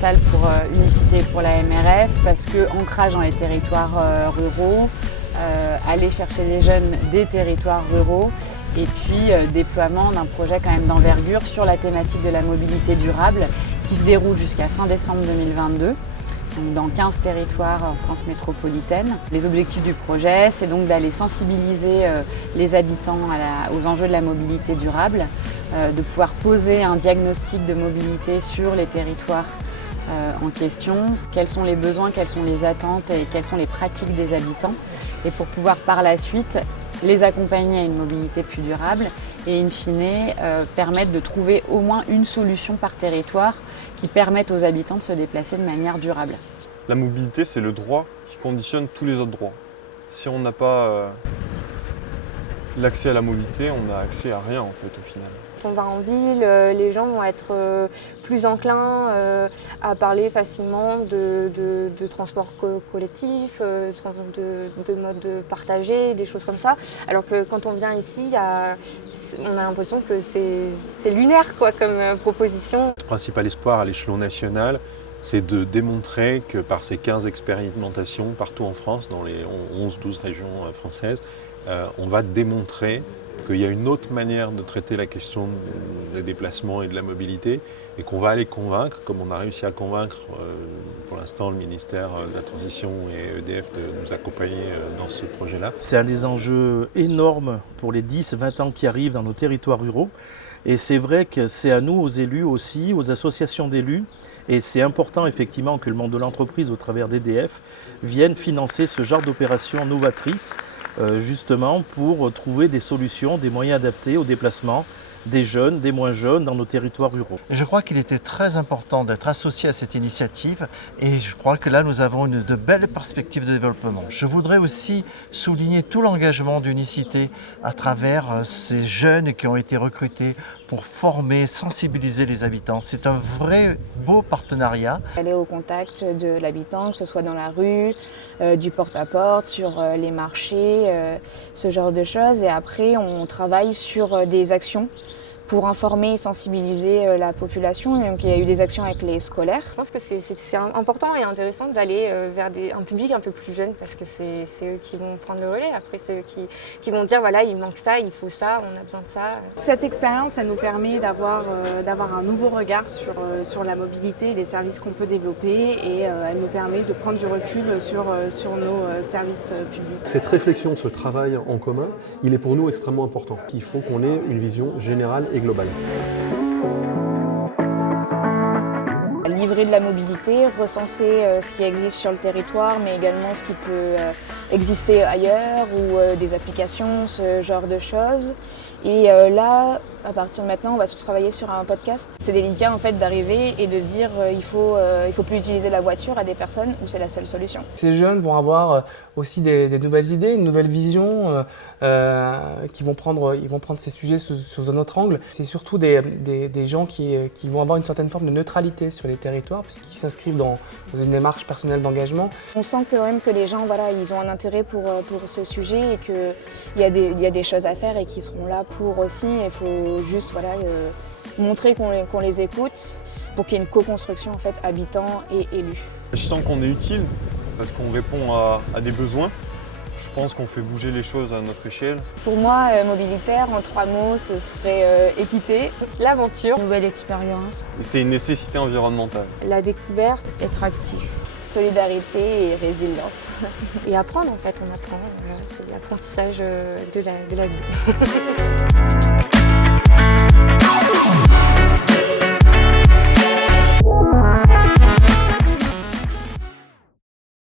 fondamentale pour Unicité et pour la MRF parce que ancrage dans les territoires ruraux, aller chercher les jeunes des territoires ruraux et puis déploiement d'un projet quand même d'envergure sur la thématique de la mobilité durable qui se déroule jusqu'à fin décembre 2022. Donc dans 15 territoires en France métropolitaine. Les objectifs du projet, c'est donc d'aller sensibiliser les habitants aux enjeux de la mobilité durable, de pouvoir poser un diagnostic de mobilité sur les territoires en question, quels sont les besoins, quelles sont les attentes et quelles sont les pratiques des habitants, et pour pouvoir par la suite les accompagner à une mobilité plus durable et in fine permettre de trouver au moins une solution par territoire qui permette aux habitants de se déplacer de manière durable. La mobilité, c'est le droit qui conditionne tous les autres droits. Si on n'a pas l'accès à la mobilité, on n'a accès à rien en fait au final. Quand on va en ville, les gens vont être plus enclins à parler facilement de transport collectif, de mode partagé, des choses comme ça. Alors que quand on vient ici, on a l'impression que c'est lunaire quoi, comme proposition. Notre principal espoir à l'échelon national, c'est de démontrer que par ces 15 expérimentations partout en France, dans les 11-12 régions françaises, on va démontrer qu'il y a une autre manière de traiter la question des déplacements et de la mobilité et qu'on va aller convaincre, comme on a réussi à convaincre pour l'instant le ministère de la Transition et EDF de nous accompagner dans ce projet-là. C'est un des enjeux énormes pour les 10-20 ans qui arrivent dans nos territoires ruraux. Et c'est vrai que c'est à nous, aux élus aussi, aux associations d'élus, et c'est important effectivement que le monde de l'entreprise, au travers d'EDF, vienne financer ce genre d'opérations novatrices, justement pour trouver des solutions, des moyens adaptés au déplacement des jeunes, des moins jeunes dans nos territoires ruraux. Je crois qu'il était très important d'être associé à cette initiative et je crois que là nous avons de belles perspectives de développement. Je voudrais aussi souligner tout l'engagement d'Unicité à travers ces jeunes qui ont été recrutés pour former, sensibiliser les habitants. C'est un vrai beau partenariat. Aller au contact de l'habitant, que ce soit dans la rue, du porte-à-porte, sur les marchés, ce genre de choses. Et après, on travaille sur des actions pour informer et sensibiliser la population. Donc, il y a eu des actions avec les scolaires. Je pense que c'est important et intéressant d'aller vers un public un peu plus jeune parce que c'est eux qui vont prendre le relais. Après, c'est eux qui vont dire voilà, il manque ça, il faut ça, on a besoin de ça. Cette expérience, elle nous permet d'avoir un nouveau regard sur la mobilité, les services qu'on peut développer et elle nous permet de prendre du recul sur nos services publics. Cette réflexion, ce travail en commun, il est pour nous extrêmement important. Il faut qu'on ait une vision générale et globale. Livrer de la mobilité, recenser ce qui existe sur le territoire, mais également ce qui peut exister ailleurs ou des applications, ce genre de choses. Et là, à partir de maintenant, on va surtout travailler sur un podcast. C'est délicat en fait d'arriver et de dire il faut plus utiliser la voiture à des personnes où c'est la seule solution. Ces jeunes vont avoir aussi des nouvelles idées, une nouvelle vision, ils vont prendre ces sujets sous un autre angle. C'est surtout des gens qui vont avoir une certaine forme de neutralité sur les territoires puisqu'ils s'inscrivent dans une démarche personnelle d'engagement. On sent quand même que les gens, voilà, ils ont un intérêt pour ce sujet et qu'il y a des choses à faire et qu'ils seront là pour aussi. Il faut juste montrer qu'on les écoute pour qu'il y ait une co-construction en fait, habitants et élus. Je sens qu'on est utile parce qu'on répond à des besoins. Je pense qu'on fait bouger les choses à notre échelle. Pour moi, mobilitaire, en 3 mots, ce serait équité, L'aventure, nouvelle expérience, C'est une nécessité environnementale. la découverte être actif, solidarité et résilience. et apprendre en fait, on apprend. Voilà, c'est l'apprentissage de la vie.